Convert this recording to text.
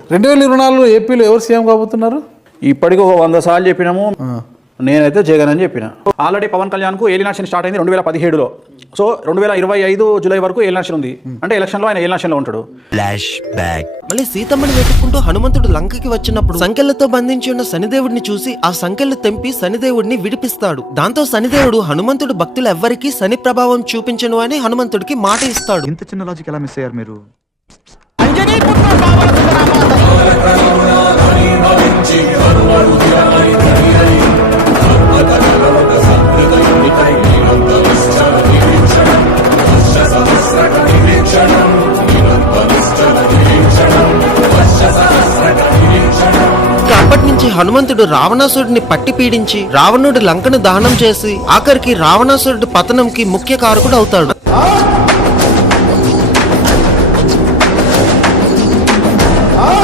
2024 ఏపీలో ఎవరు సీఎం కాబోతున్నారు? ఇప్పటికి 100 సార్లు చెప్పినాము. నేనైతే జగన్ అని చెప్పిన. ఆల్రెడీ పవన్ కళ్యాణ్కు ఏలినాషన్ స్టార్ట్ అయింది 2017లో. సో 2025 జూలై వరకు ఏలినాషన్ ఉంది. అంటే ఎలక్షన్లో ఆయన ఏలినాషన్లో ఉంటాడు. Flash back. మళ్ళీ సీతమ్మని వెతుక్కుంటూ హనుమంతుడు లంకకి వచ్చినప్పుడు సంకెళ్లతో బంధించి ఉన్న శనిదేవుడిని చూసి ఆ సంకెళ్లు తెంపి శనిదేవుడిని విడిపిస్తాడు. దాంతో శనిదేవుడు హనుమంతుడు భక్తులు ఎవ్వరికీ శని ప్రభావం చూపించను అని హనుమంతుడికి మాట ఇస్తాడు. ఇంత చిన్న లాజిక్ ఎలా మిస్ అయ్యారు మీరు? అప్పటి నుంచి హనుమంతుడు రావణాసురుడిని పట్టి పీడించి రావణుడు లంకను దహనం చేసి ఆఖరికి రావణాసురుడి పతనంకి ముఖ్య కారకుడు అవుతాడు.